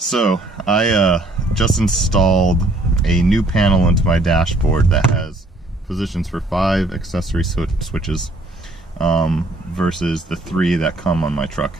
So I just installed a new panel into my dashboard that has positions for 5 accessory switches versus the 3 that come on my truck.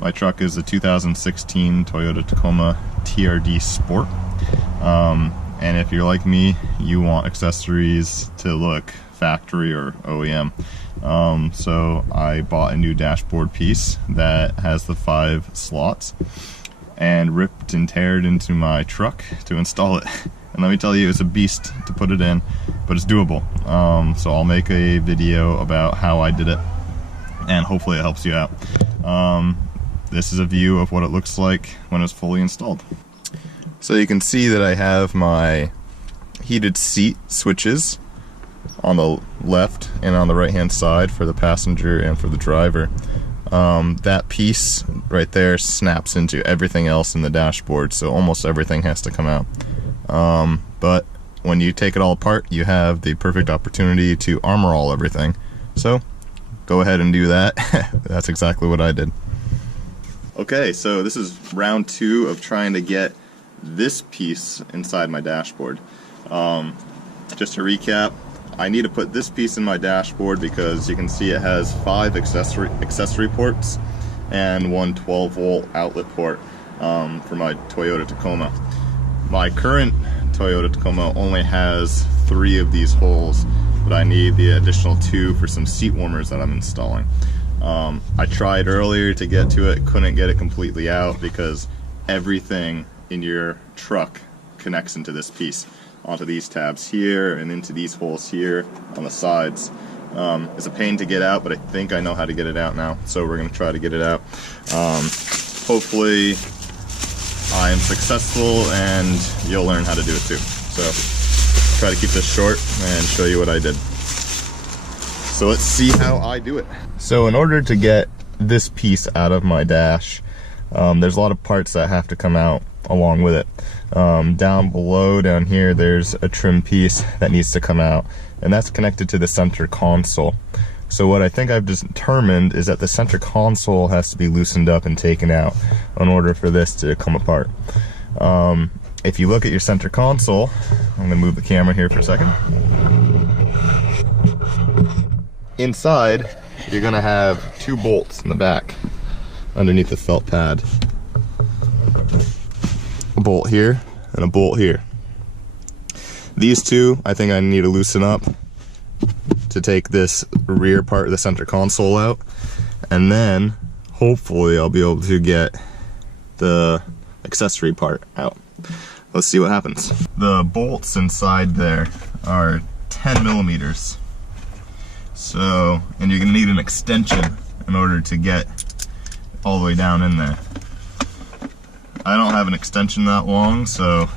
My truck is a 2016 Toyota Tacoma TRD Sport, and if you're like me, you want accessories to look factory or OEM. So I bought a new dashboard piece that has the 5 slots and ripped and teared into my truck to install it. And let me tell you, it's a beast to put it in, but it's doable. So I'll make a video about how I did it, and hopefully it helps you out. This is a view of what it looks like when it's fully installed. So you can see that I have my heated seat switches on the left and on the right hand side for the passenger and for the driver. That piece right there snaps into everything else in the dashboard, so almost everything has to come out. But when you take it all apart, you have the perfect opportunity to armor all everything. So go ahead and do that. That's exactly what I did. Okay, so this is round 2 of trying to get this piece inside my dashboard. Just to recap, I need to put this piece in my dashboard because you can see it has 5 accessory ports and one 12-volt outlet port for my Toyota Tacoma. My current Toyota Tacoma only has 3 of these holes, but I need the additional 2 for some seat warmers that I'm installing. I tried earlier to get to it, couldn't get it completely out because everything in your truck connects into this piece, onto these tabs here and into these holes here on the sides. It's a pain to get out, but I think I know how to get it out now, so we're going to try to get it out. Hopefully I am successful and you'll learn how to do it too. So try to keep this short and show you what I did. So let's see how I do it. So in order to get this piece out of my dash, there's a lot of parts that have to come out along with it. Down below, down here, there's a trim piece that needs to come out, and that's connected to the center console. So what I think I've determined is that the center console has to be loosened up and taken out in order for this to come apart. If you look at your center console, I'm gonna move the camera here for a second. Inside, you're gonna have 2 bolts in the back underneath the felt pad. A bolt here and a bolt here. These 2, I think I need to loosen up to take this rear part of the center console out, and then hopefully I'll be able to get the accessory part out. Let's see what happens. The bolts inside there are 10 millimeters. So, and you're gonna need an extension in order to get all the way down in there. I don't have an extension that long, so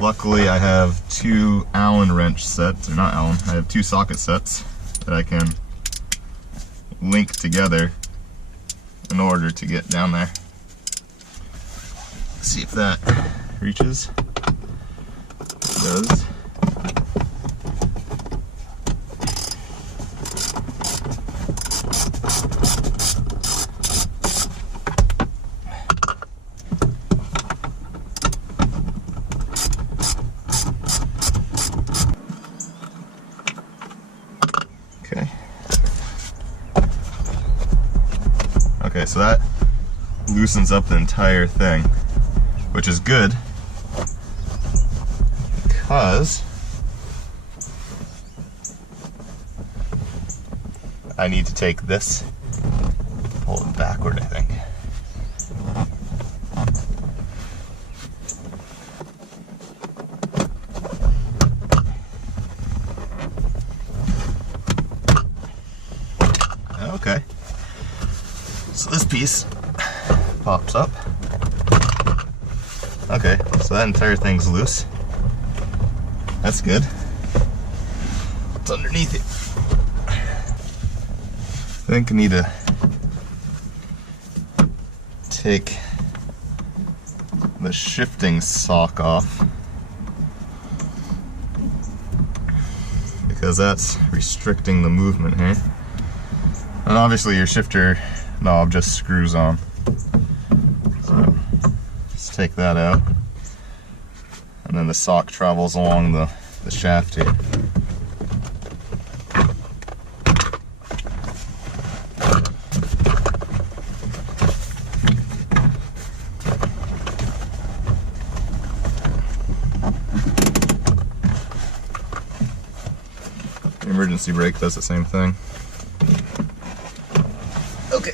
luckily I have 2 Allen wrench sets, or not Allen, I have 2 socket sets that I can link together in order to get down there. Let's see if that reaches. It does. Okay, so that loosens up the entire thing, which is good because I need to take this, pull it backward, I think. Okay. So this piece pops up. Okay, so that entire thing's loose. That's good. What's underneath it? I think I need to take the shifting sock off because that's restricting the movement here. And obviously your shifter knob just screws on. So just take that out. And then the sock travels along the shaft here. The emergency brake does the same thing. Okay.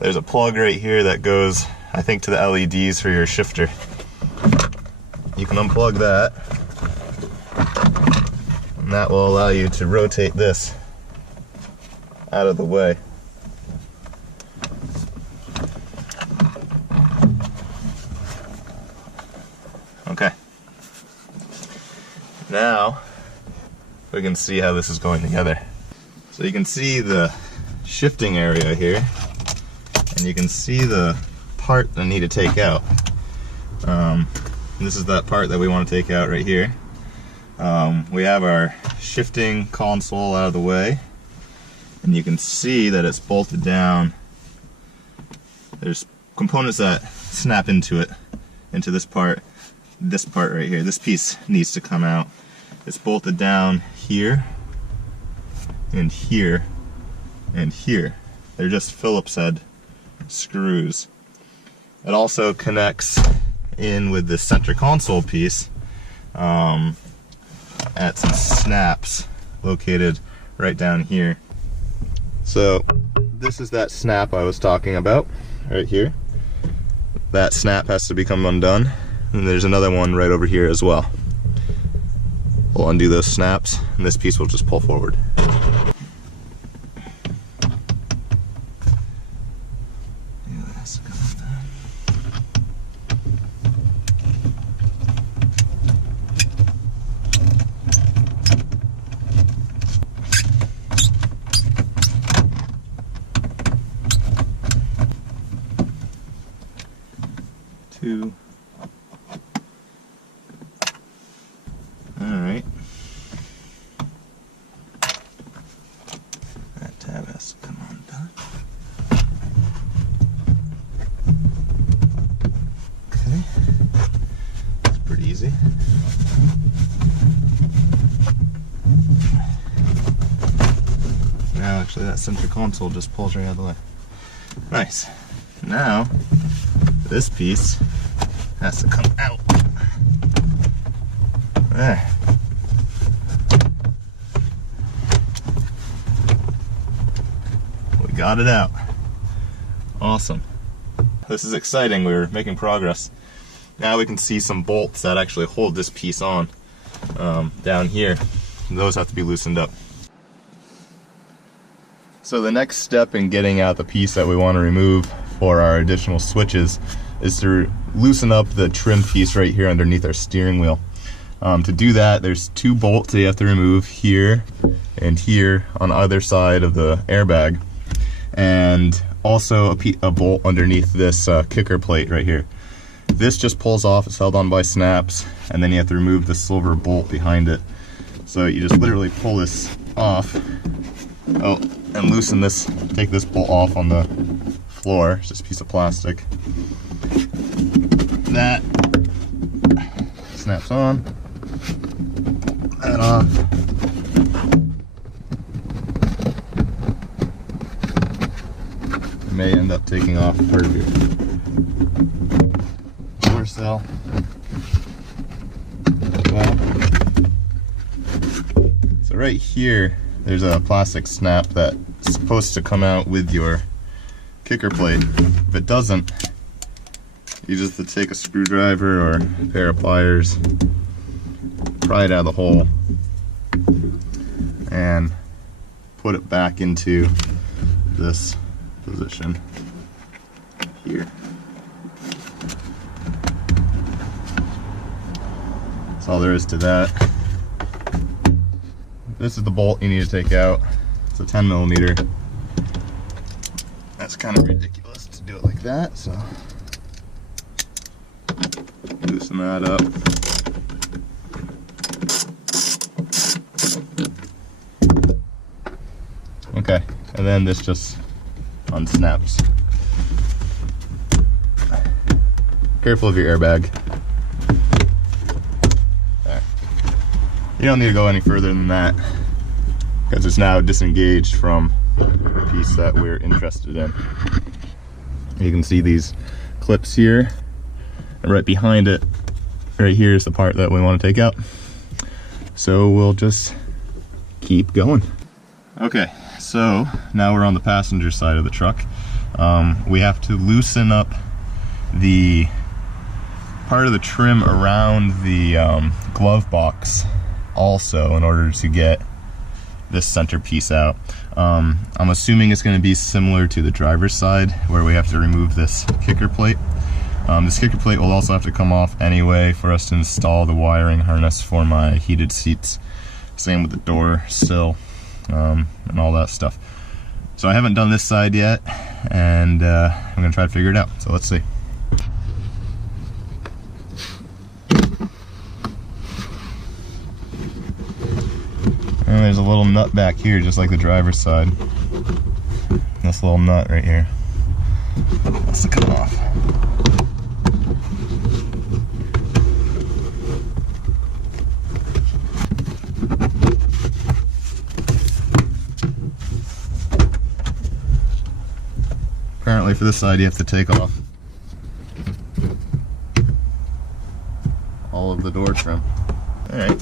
There's a plug right here that goes, I think, to the LEDs for your shifter. You can unplug that, and that will allow you to rotate this out of the way. Okay. Now we can see how this is going together. So you can see the shifting area here, and you can see the part that I need to take out. This is that part that we want to take out right here. We have our shifting console out of the way, and you can see that it's bolted down. There's components that snap into it, into this part right here. This piece needs to come out. It's bolted down here, and here, and here. They're just Phillips head screws. It also connects in with the center console piece at some snaps located right down here. So this is that snap I was talking about right here. That snap has to become undone, and there's another one right over here as well. We'll undo those snaps, and this piece will just pull forward. Alright. That tab has to come undone. Okay. It's pretty easy. Now actually that center console just pulls right out of the way. Nice. Now this piece has to come out. There. We got it out. Awesome. This is exciting. We're making progress. Now we can see some bolts that actually hold this piece on down here. Those have to be loosened up. So the next step in getting out the piece that we want to remove for our additional switches is to loosen up the trim piece right here underneath our steering wheel. To do that, there's two bolts that you have to remove here and here on either side of the airbag, and also a bolt underneath this kicker plate right here. This just pulls off, it's held on by snaps, and then you have to remove the silver bolt behind it. So you just literally pull this off, and loosen this, take this bolt off on the floor. It's just a piece of plastic. That snaps on. That off. You may end up taking off part of your door cell as well. So right here, there's a plastic snap that's supposed to come out with your kicker plate. If it doesn't, you just have to take a screwdriver or a pair of pliers, pry it out of the hole, and put it back into this position here. That's all there is to that. This is the bolt you need to take out. It's a 10mm. That's kind of ridiculous to do it like that, so loosen that up. Okay, and then this just unsnaps. Careful of your airbag. There. You don't need to go any further than that because it's now disengaged from the piece that we're interested in. You can see these clips here, and right behind it, right here is the part that we want to take out. So we'll just keep going. Okay, so now we're on the passenger side of the truck. We have to loosen up the part of the trim around the glove box also in order to get this center piece out. I'm assuming it's going to be similar to the driver's side where we have to remove this kicker plate. This kicker plate will also have to come off anyway for us to install the wiring harness for my heated seats. Same with the door sill and all that stuff. So I haven't done this side yet, and I'm going to try to figure it out. So let's see. And there's a little nut back here, just like the driver's side. This little nut right here has to come off. Apparently for this side you have to take off all of the door trim. Alright.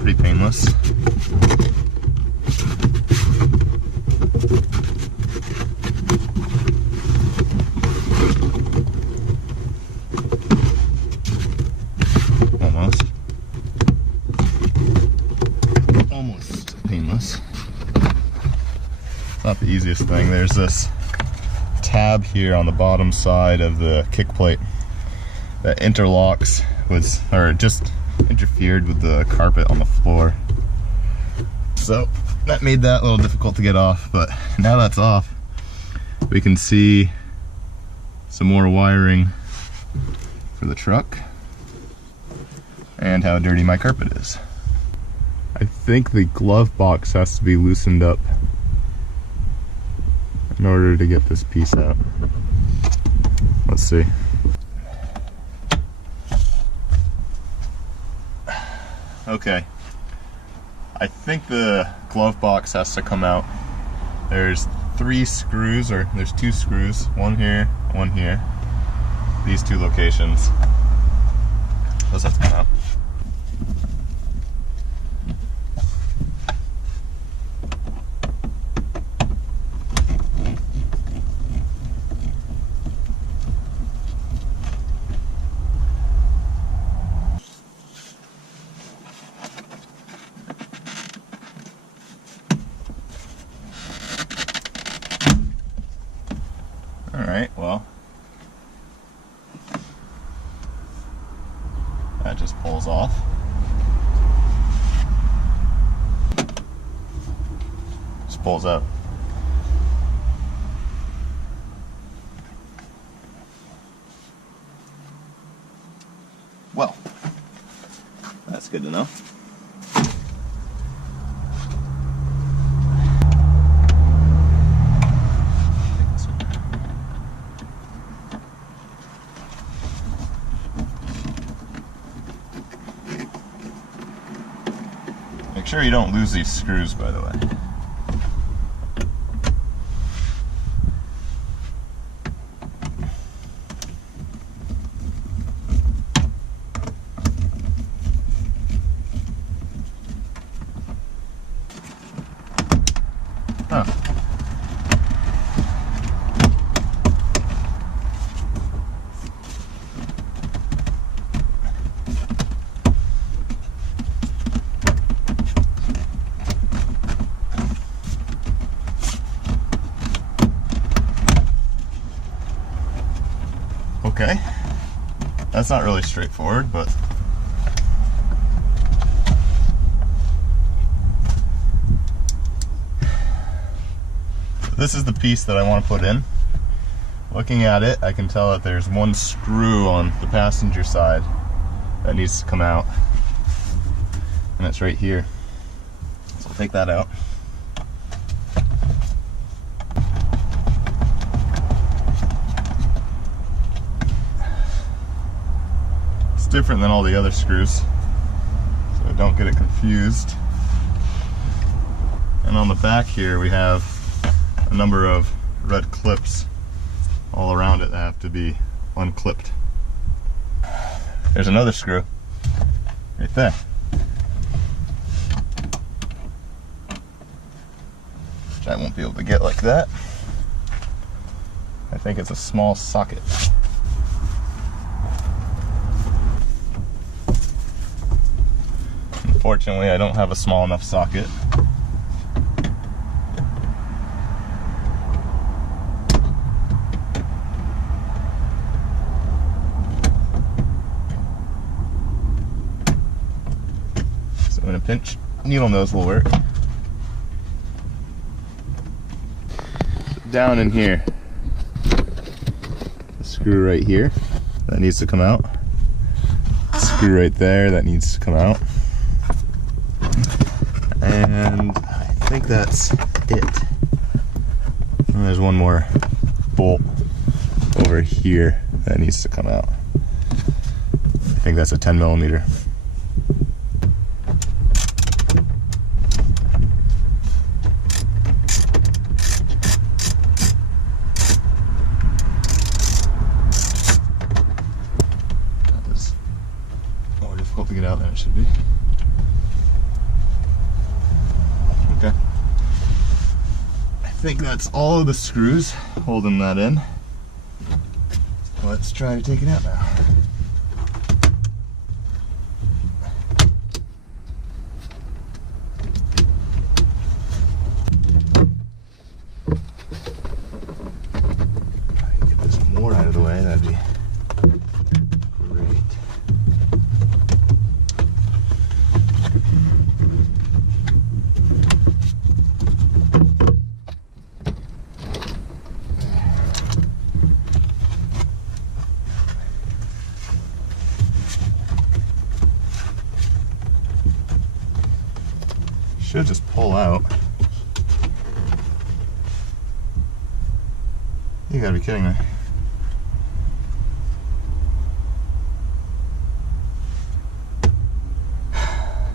Pretty painless. Almost painless. Not the easiest thing. There's this tab here on the bottom side of the kick plate that interlocks with, or just interfered with the carpet on the floor. So that made that a little difficult to get off, but now that's off, we can see some more wiring for the truck and how dirty my carpet is. I think the glove box has to be loosened up in order to get this piece out. Let's see. Okay, I think the glove box has to come out. There's 3 screws, or there's 2 screws, one here, these 2 locations. Those have to come out. Alright, well, that just pulls off. Just pulls out. Well, that's good to know. Make sure you don't lose these screws, by the way. Huh. Okay, that's not really straightforward, but this is the piece that I want to put in. Looking at it, I can tell that there's 1 screw on the passenger side that needs to come out, and it's right here. So I'll take that out. different than all the other screws, so don't get it confused. And on the back here we have a number of red clips all around it that have to be unclipped. There's another screw right there, which I won't be able to get like that. I think it's a small socket. Unfortunately, I don't have a small enough socket. So in a pinch, needle nose will work. Down in here, the screw right here, that needs to come out. Screw right there, that needs to come out. And I think that's it. And there's one more bolt over here that needs to come out. I think that's a 10 millimeter. That is more difficult to get out than it should be. Okay. I think that's all of the screws holding that in. Let's try to take it out now. If I can get this more out of the way, that'd be great. Should just pull out. You gotta be kidding me.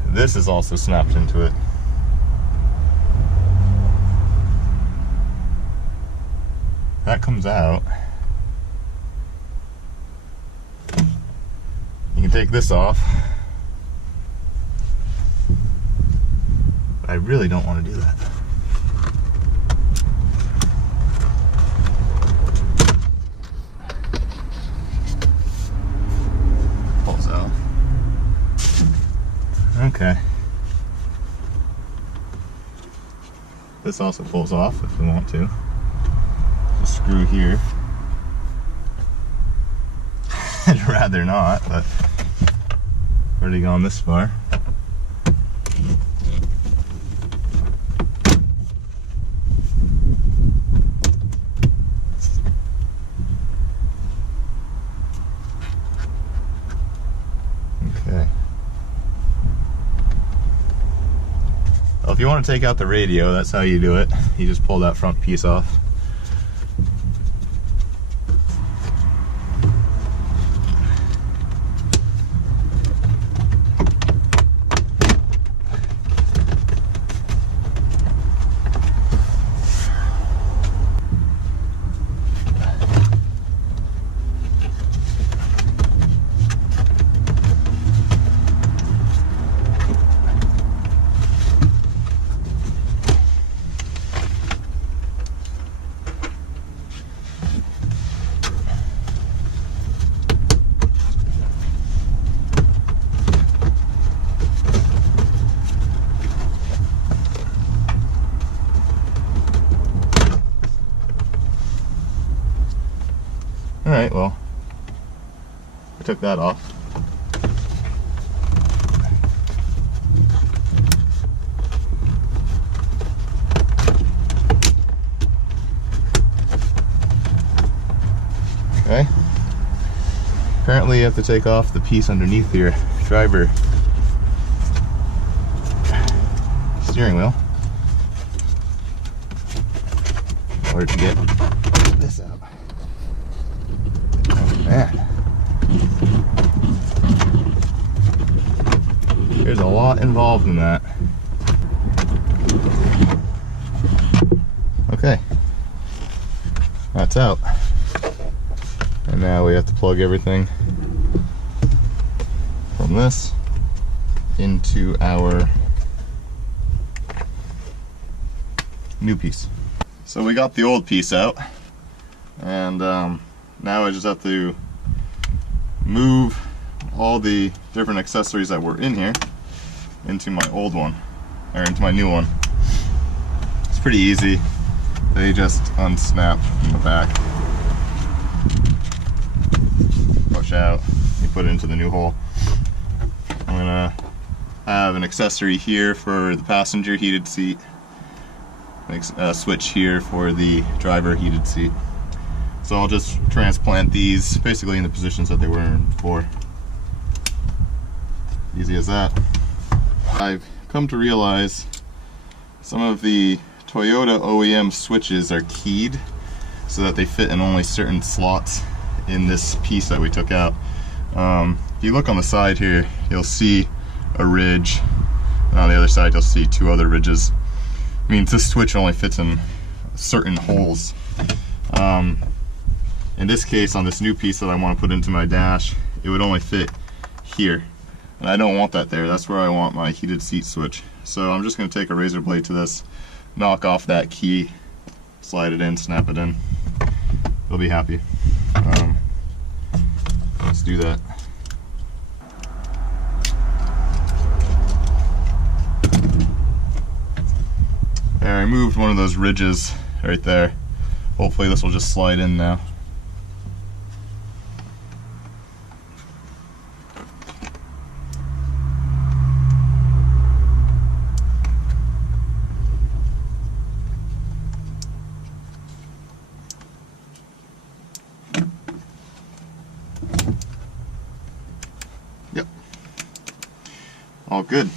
This is also snapped into it. That comes out. You can take this off. I really don't want to do that. Pulls out. Okay. This also pulls off if we want to. The screw here. I'd rather not, but already gone this far. Well, if you want to take out the radio, that's how you do it. You just pull that front piece off. Alright, well, I took that off. Okay. Apparently you have to take off the piece underneath your driver steering wheel in order to get this out. Man. There's a lot involved in that. Okay, that's out. And now we have to plug everything from this into our new piece. So we got the old piece out, and now I just have to move all the different accessories that were in here into my old one, or into my new one. It's pretty easy. They just unsnap from the back, push out, you put it into the new hole. I'm gonna have an accessory here for the passenger heated seat, a switch here for the driver heated seat. So I'll just transplant these basically in the positions that they were in before. Easy as that. I've come to realize some of the Toyota OEM switches are keyed so that they fit in only certain slots in this piece that we took out. If you look on the side here, you'll see a ridge, and on the other side you'll see two other ridges. It means this switch only fits in certain holes. In this case, on this new piece that I want to put into my dash, it would only fit here. And I don't want that there. That's where I want my heated seat switch. So I'm just going to take a razor blade to this, knock off that key, slide it in, snap it in. You'll be happy. Let's do that. There, I moved one of those ridges right there. Hopefully this will just slide in now. Yep. All good.